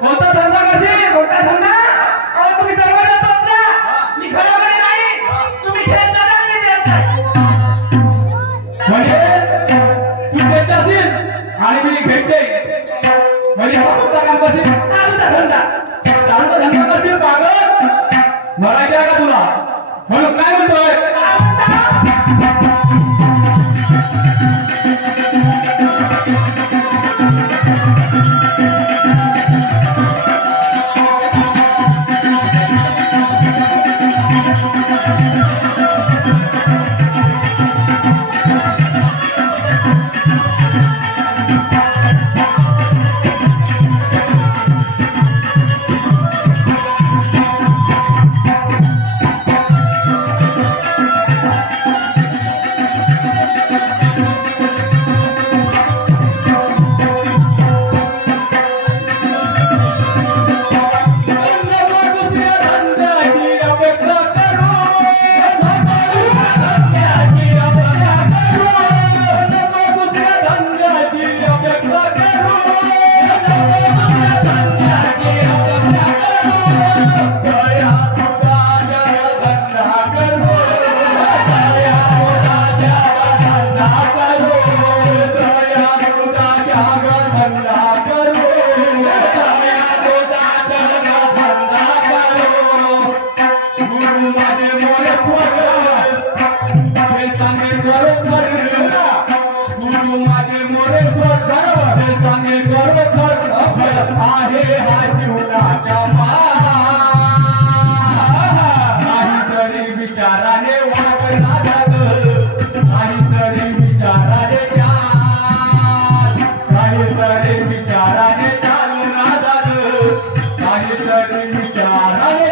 कोणता धंदा करशील? कोणता धंदा? अहो तुम्ही दरवाजा बघता, मी घरामध्ये नाही, तुम्ही खेळत जा आणि मी खेळत जा. म्हणजे तू देत असेल आणि मी घेते, म्हणजे हा कोणता काम करशील? दारूचा धंदा. दारूचा धंदा करशील पागल? मरायचं आहे का तुला? म्हणून काय म्हणतोय? काय म्हणता? काहीतरी विचाराने वागला जग, काहीतरी विचाराने चाल, काहीतरी विचाराने चालना जग, काहीतरी विचाराने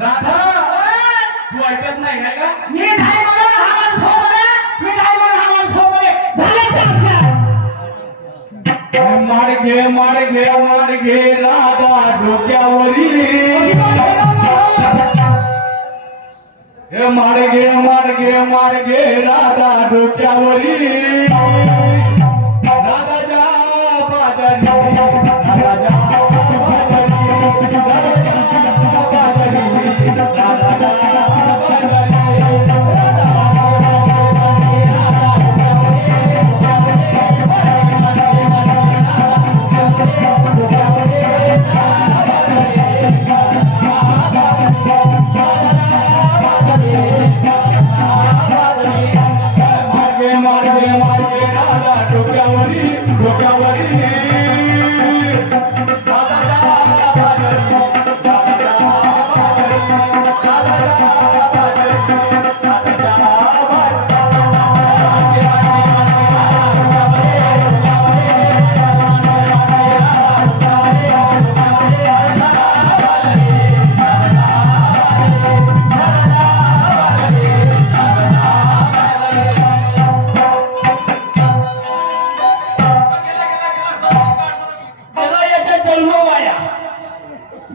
राधा तू ऐकत नाही नाही का? मी नाही म्हणून हा माणूस हो म्हणे, मी नाही म्हणून हा माणूस हो म्हणे. झाले चर्चा. माडगे राधा डोक्यावरी, हे माडगे राधा डोक्यावरी, राधाच्या बाजारी, राधाच्या बाजारी,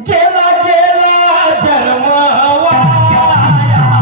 गेला गेला जन्म वाया.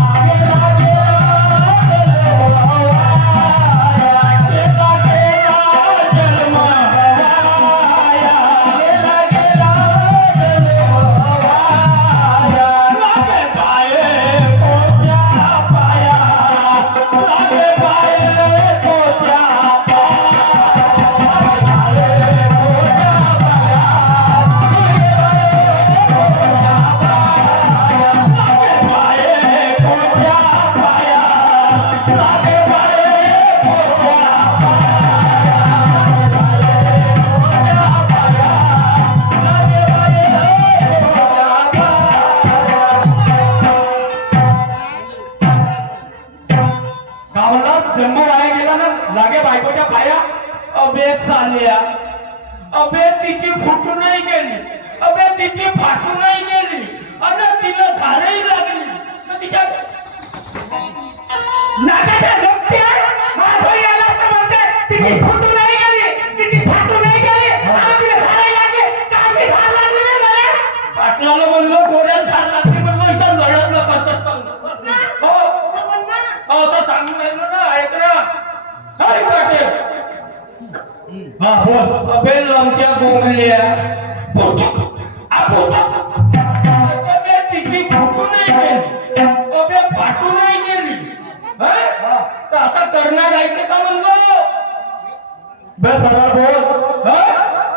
जन्म वाया गेला ना लागे बायकोच्या पाया. अबे साल्या, अबे तिची फुटू नाही गेली, अबे तिची फाटू नाही गेली, अबे तिला झाडही लागली तर तिच्या नाकाच्या झोपट्या माझं याला असं म्हणते तिची फुटू नाही गेली, तिची फाटू नाही गेली आणि तिला झाडही लागली. काची झाड लागली नाही मला. पाटलाला म्हणलो गोड्यात झाड लागली म्हणलो इथं लढतलं करतच हो हो असं सांगून राहिलो ना. ऐक ना काय पाटील. हा बोल. अबे लंक्या बोंबल्या अबे तिची फुटू नाही गेली, अबे फाटू नाही गेली. हं? तर असं करणार ऐकले का म्हणलो. बे सरळ बोल. हं?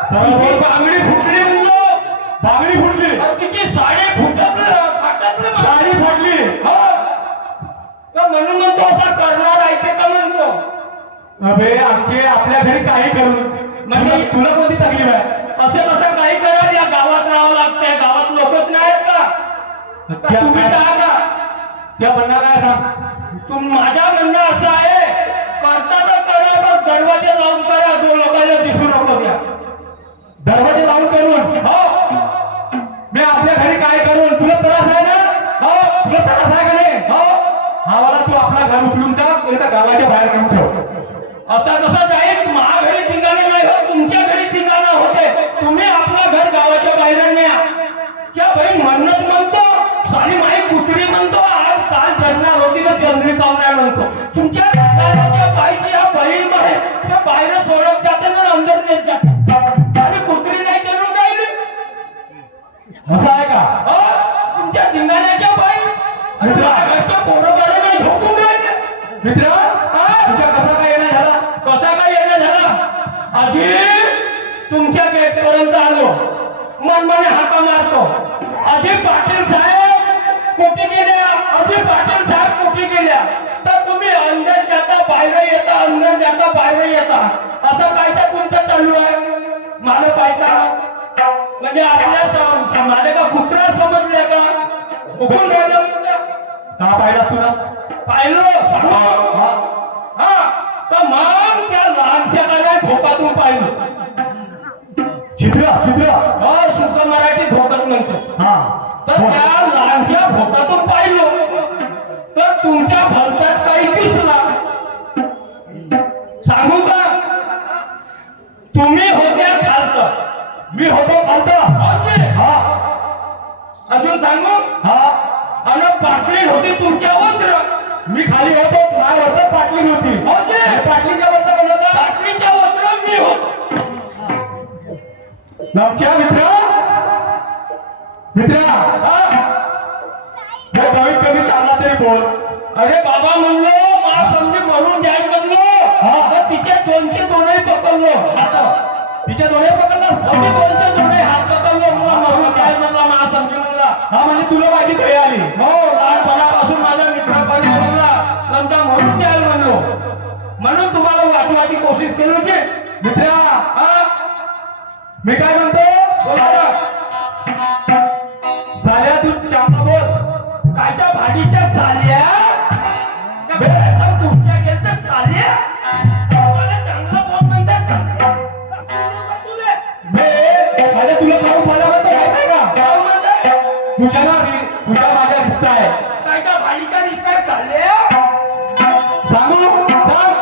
सरळ तिची बोल. बांगडी फुटली म्हणलो, बांगडी फुटली, अहो, तिची साडी फुटतलं फाटतलं म्हणलो. साडी फुटली. हं? तर म्हणून म्हणतो असं करणार ऐकले का म्हणतो. अबे आमचे आपल्या घरी काही करू म्हणजे तुला कोणती तकलीफ आहे. असं कसं काही करा. या गावात राहावं लागतंय, गावात लोकच नाहीत का. का तुम्ही टाका. त्या म्हणणं काय सांग. माझ्या म्हणणं असं आहे, करता तर करा पण दरवाजे लावून करा, दोन लोकांना दिसू नको द्या. दरवाजे लावून करून हो मी आपल्या घरी काय करून तुला त्रास आहे ना. हो तुला त्रास आहे का नाही. हो हा मला तू आपला घर उचलून टाक नाही तर गावाच्या बाहेर काढून ठेव. असं कसं जाईल. महाघरी ठिकाणी नाही होत, तुमच्या घरी ठिकाणं होते. तुम्ही आपलं घर गावाच्या बाहेर न्या. त्या बाई म्हणत म्हणतो साली माई कुत्री म्हणतो, आज काल जन्मार होती तर जन्मी चावणार म्हणतो. तुमच्या घराच्या बाईची या बहीण बाहेर त्या बाहेर सोडत जाते ना अंदर नेत जाते आणि कुत्री नाही जन्म राहिली. असं आहे का. हो तुमच्या धिंगाण्याच्या बाई आणि घरच्या पोरोबारे नाही झोपून राहिले. मित्र तुझ्या कसा काय येणं झाला. कसा काय येणं झाला. आधी तुमच्या गेट पर्यंत आलो, मनमाने हाका मारतो. आधी पाटील साहेब कुठे गेल्या, आधी पाटील साहेब कुठे गेल्या. तर तुम्ही अंदर जाता बाहेर येता, अंदर जाता बाहेर येता. असं काय तर तुमचं चालू आहे. मला पाहिजे म्हणजे आपल्या मला का कुत्रा समजले का. उभून राहिलं का पाहिलास तुला. पाहिलं हा. तर मग त्या लहानशा काय भोकातून पाहिलं. छिद्र छिद्र. हो शुद्ध मराठी भोकत म्हणतो. हा तर त्या लहानशा भोकातून पाहिलं तर तुमच्या भलत्यात काही दिसला. सांगू का. तुम्ही होत्या खालत, मी होतो खालत. होते. हा अजून सांगू. हा आणि पाटली होती तुमच्या वस्त्र. मी खाली होतो माझ्यावर पाटली होती. होते. पाटलीच्या वरचा कोण होता. पाटलीच्या वस्त्र मी होतो. नमच्या मित्र मित्रा हे कमीत कमी चालला तरी बोल. अरे बाबा म्हणलो मा समजी मरून जाईल म्हणलो. तर तिचे दोनचे दोनही पकडलो हात. तिच्या दोन्ही पकडलास. आम्ही दोनचे दोन्ही हात पकडलो. मला मरून जाईल म्हणला मा समजी म्हणला. हा म्हणजे तुला माझी दया आली. हो लहानपणापासून माझा मित्र पण म्हणला नंतर मरून जाईल म्हणलो. म्हणून तुम्हाला वाचवायची कोशिश केली होती. मित्रा हा मी काय म्हणतो. बोला ना. झाल्या तू चांगला बोल. कायच्या भाडीच्या साल्या तुमच्या गेलच्या साल्या मला चांगलं बोल म्हणतात. झाल्या तुला पाऊस आला म्हणतो माहिती आहे का. काय म्हणताय. तुझ्या ना तुझ्या माझ्या रिश्ता आहे. कायच्या भाडीच्या निघताय साल्या. सांगू सांग.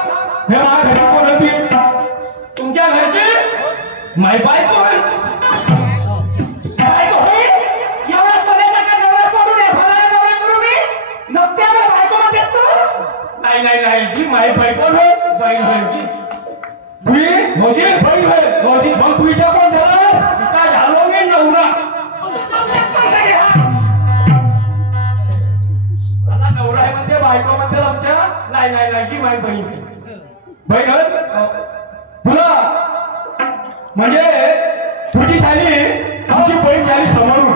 हे माझ्या घरी कोण होती. तुमच्या घरची माय बायको होईल. बायको होईल. एवढा सोन्याचा का नवरा सोडून ये. फलाना नवरा करू मी. नकट्यावर बायको मध्ये असतो. नाही नाही नाही जी माय बायको होईल. बाई होईल. तुझी मोदी बहीण होय. मोदी मग तुझ्या कोण झाला. काय झालो मी नवरा. मला नवरा आहे म्हणते बायको म्हणते आमच्या. नाही नाही नाही जी माय बहीण होईल. बहीण तुला म्हणजे तुझी झाली तुझी बहीण झाली समोरून.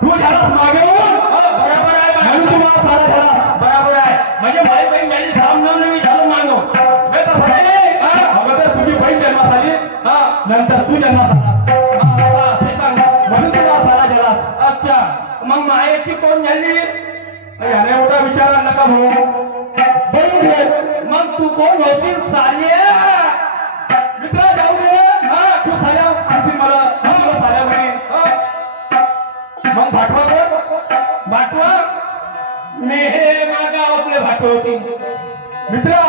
तू झालास मागे बरोबर आहे म्हणून तू मला सारा झाला. बरोबर आहे. म्हणजे माय बहीण झाली सामने मी झालो मागो. तसं नाही. अगोदर तुझी बहीण जन्मास आली नंतर तू जन्मास आला असे सांगा. म्हणून तू मला सारा झाला. अच्छा मग मायेची कोण झाली. याने मोठा विचार नका भाऊ. बहीण होय. तू कोण होशील साल्या? मित्रा जाऊ दे रे. तू साऱ्या आणशील मला तुला साऱ्या म्हणे. मग भाटवा कोण? भाटवा मी हे माझ्या गावातले भाटव होती. मित्रा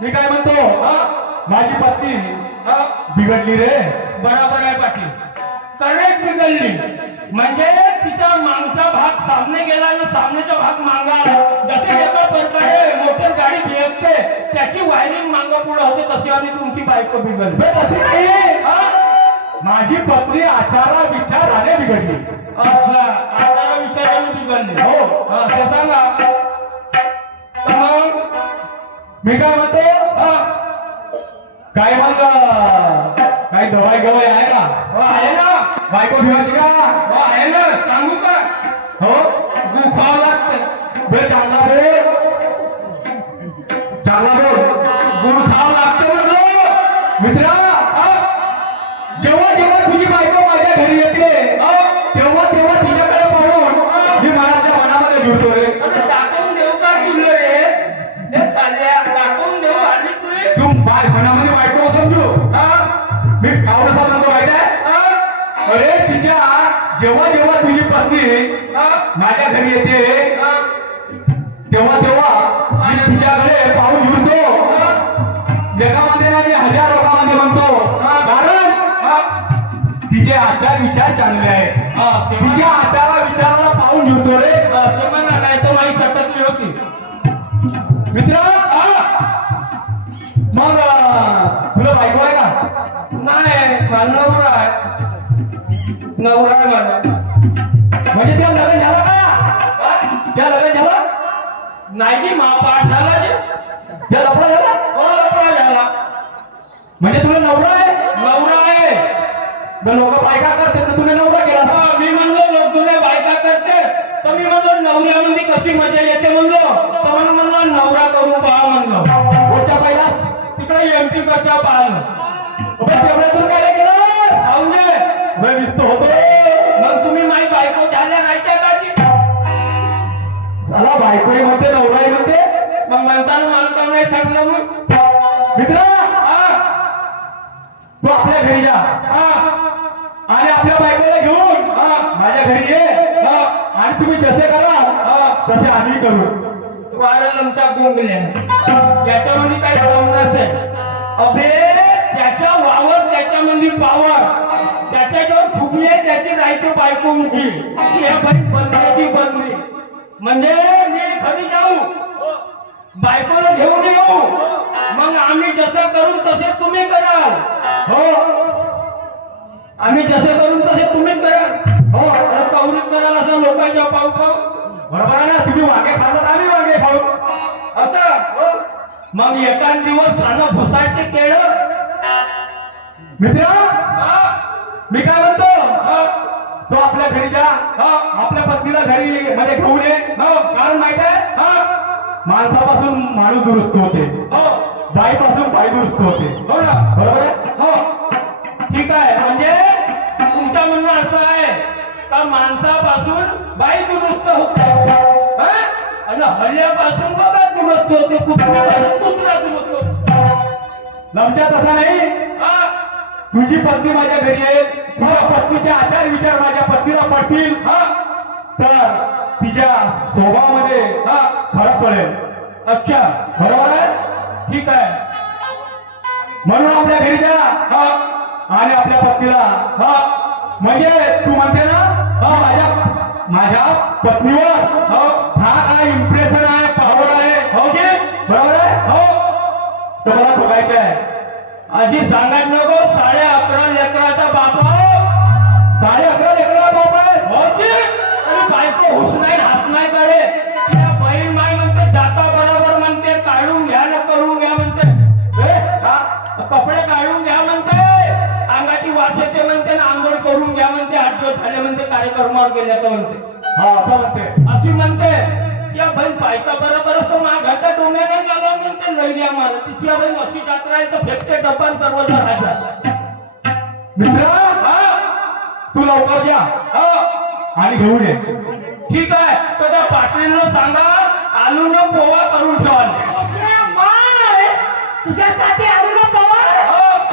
मी काय म्हणतो माझी पत्नी बिघडली रे. बराबर आहे पाटील, करेक्ट बिघडली. म्हणजे तिचा मागचा भाग सामने गेला आणि सामनेचा भाग मागा आला. जसे एका प्रकारे मोटर गाडी फिरते त्याची वायरिंग मागं पुढे होते तशी आणि तुमची बायको बिघडली. बे, तशी नाही. माझी पत्नी आचारा विचाराने बिघडली. अच्छा, आता विचाराने बिघडली. हो. ते सांगा. तर मग मी काय म्हणतो काय मग काय दवाई गवाई आहे का? हो, आहे ना. बायको ठेवायची का? हो, आहे ना. सांगू का? हो. गु खावं लागते. बे चालला बे. चालला बोल. गुळ खावं लागते म्हणलं. मित्रा जेव्हा जेव्हा तुझी बायको माझ्या घरी येते तेव्हा तेव्हा तिच्याकडे पाहून मी मनातल्या मनामध्ये जुळतो रे. अरे दाखवून देऊ का तुला रे? हे साल्या दाखवून देऊ आणि तू मनामध्ये बायको समजू. मी कावडसा म्हणतो माहिती आहे. अरे तिच्या जेव्हा जेव्हा तुझी पत्नी माझ्या घरी येते तेव्हा तेव्हा मी तिच्याकडे पाहून जुळतो. एकामध्ये ना मी 1000 लोकांमध्ये म्हणतो कारण तिचे आचार विचार चांगले आहेत. तिच्या आचारा विचाराला पाहून जुळतो रे. नाही तर माझी शटकली होती. मित्र मग तुला बायको आहे का? नाही, मला नवरा आहे. नवरा आहे मला. म्हणजे त्या लग्न झालं का? त्या लग्न झालं नाही की पाठ झाला जे. त्या लफडा झाला. हो, लफडा झाला. म्हणजे तुला नवरा आहे. नवरा आहे. लोक बायका करते तर तुला नवरा केला. मी म्हणलो लोक तुला बायका करते तर मी म्हणलो नवऱ्यामध्ये कशी मजा येते म्हणलो तर म्हणलो नवरा करून पहा म्हणलो. पुढच्या पहिला तिकडे एमटी करता पाहिलं. तेवढ्यातून काय केलं म्हणजे विस्त होतो. मग तुम्ही माझी बायको झाल्या नाही त्या काची? मला बायकोही म्हणते नवराही म्हणते. मग म्हणताना मला तर नाही सांगलं. मग मित्र तू आपल्या घरी जा आणि आपल्या बायकोला घेऊन माझ्या घरी ये आणि तुम्ही जसे करा तसे आम्ही करू. वारंच्या गुंगल्या याच्यामध्ये काही दम नसेल. अबे त्याच्या वावर त्याच्यामध्ये पावर त्याच्याजवळ फुगली आहे त्याची राहायची बायको उभी ती हे बाई बनण्याची बनली. म्हणजे मी घरी जाऊ बायकोला घेऊन येऊ मग आम्ही जसं करू तसे तुम्ही कराल. हो आम्ही जसं करू तसे तुम्ही कराल. हो कौरी कराल असं लोकांच्या पाऊ पाऊ. बरोबर आहे ना. तुम्ही वांगे खातात आम्ही वांगे खाऊ असं मग एकाच दिवस खाणं भुसायचे केळ. मित्र मी काय म्हणतो तो आपल्या घरी जा आपल्या पत्नीला घरी मध्ये घेऊन ये. कारण माहित आहे माणसापासून माणूस दुरुस्त होते. बाईपासून बाई दुरुस्त होते. हो ना. बरोबर आहे. हो ठीक आहे. म्हणजे तुमचं म्हणणं असं आहे का माणसापासून बाई दुरुस्त होते आणि हल्ल्यापासून बघा दुरुस्त होते. कुत्र्यापासून कुत्रा दुरुस्त होतो. लक्षात असा नाही तुझी पत्नी माझ्या घरी येईल तुझ्या पत्नीचे आचार विचार माझ्या पत्नीला पटतील तर तिच्या स्वभावामध्ये फरक पडेल. अच्छा बरोबर आहे. ठीक आहे. म्हणून आपल्या घरी जा आणि आपल्या पत्नीला म्हणजे तू म्हणते ना माझ्या पत्नीवर हा काय इम्प्रेशन आहे पॉवर आहे. हो की बरोबर आहे. हो तर मला बघायचं आहे. आजी सांगायचं नको 11.5 लेकराचा बापा 11.5 लेकरा बाप आहे. हो की आणि बायको हुस नाही हात नाही करे. त्या बहीण माय म्हणते जाता बरोबर म्हणते काढून घ्या ना करून घ्या म्हणते. कपडे काढून घ्या म्हणते अंगाची वास येते म्हणते ना आंघोळ करून घ्या म्हणते. 8 दिवस झाले म्हणते कार्यक्रमावर गेल्याचं म्हणते. असं म्हणते. अशी म्हणते त्या बहीण बायका बरोबर असतो घरच्या डोंग्याने गेला म्हणते लैर्या मार तिची बहीण अशी जात राहील तर फेकते डब्बा दरवाजा राहतात. मित्र तू लवकर जा आणि घेऊन ये. ठीक आहे तर त्या पाटलीला सांगा आलू न पोवा करून ठेवाल. तुझ्यासाठी आलो ना पवार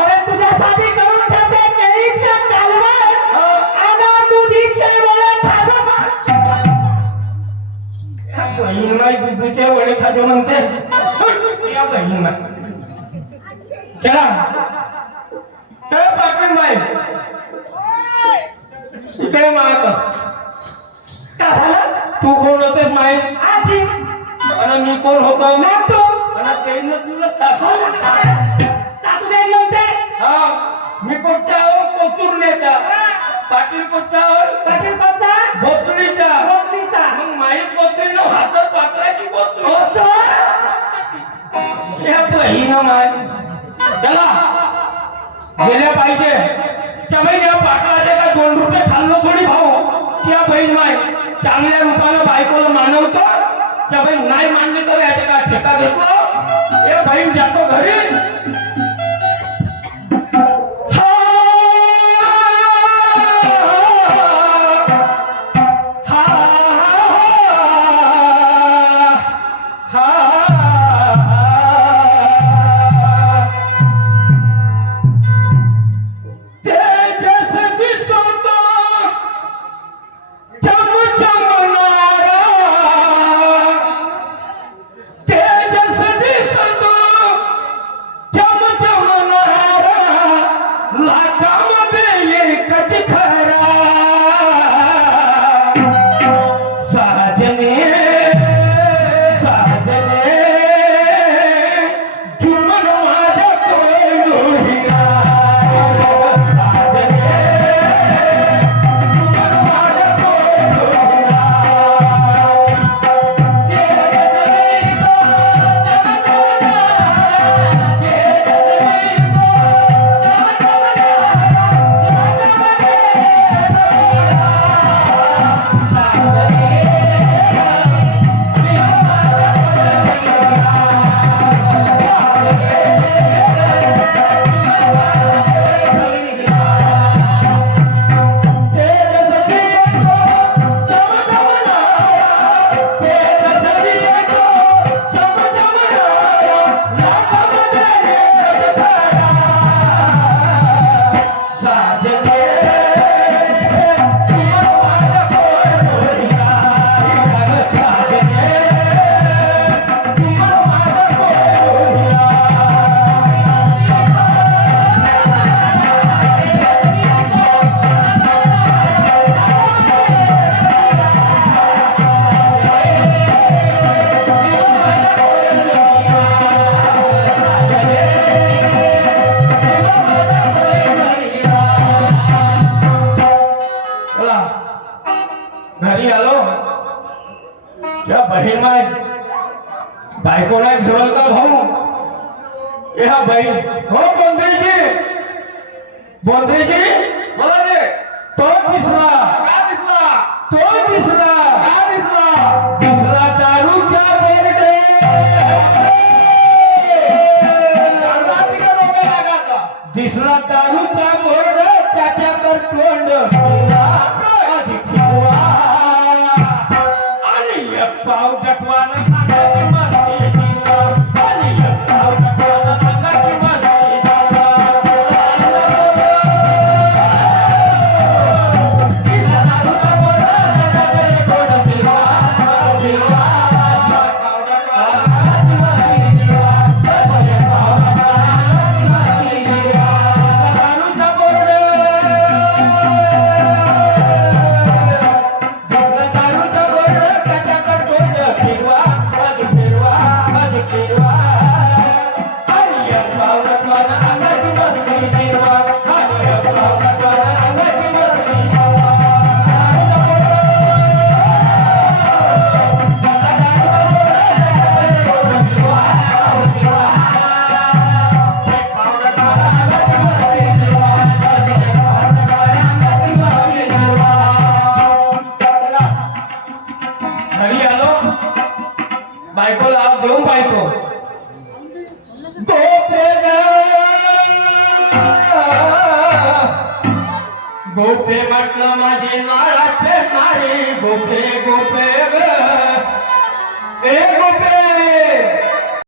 अरे तुझ्यासाठी करून ठेवते केळीचं कालवण आणि दुधीचे वडे खाजो बहीण नाही दुधीचे वडे खाजो म्हणते या बहीण नाही चला पाटील बाई इकडे मागत का झालं तू कोण होतेस माई आजी आणि मी कोण होतो म्हणतो आणि त्यानं तुला सासू द्यायला म्हणते हा मी कुठच्या कोचूर नेता पाटील कुठचा पाटील कोणचा भोसडीचा मग माई कोचरीनं हातात पात्राची कोचरी ही ना माय चला गेल्या पाहिजे त्या बहीण या पाटलाचे का 2 रुपये खाल्लो थोडी भाऊ त्या बहीण माय चांगल्या रूपानं बायकोला मानवतो त्या बहीण नाही मानली तर याचे का ठेका घेतलो हे बहीण जातो घरी घरी आलो क्या बहीण माय बायको नाही घेऊन का भाऊ ह्या बहीण हो बोंद्रीजी बोला रे तो दिसला का दिसला तो दिसला का दिसला दारूच्या बोर्डे दिसला दारूचा बोर्ड त्याच्यावर तोंड पाव टकवाना सांगायची मराठी आणि पाव टकवाना सांगायची मराठी बायकोला आज देऊन बायको गोपे म्हटलं माझी नाळाचे नारी गोपे गोपे ग ए गोपे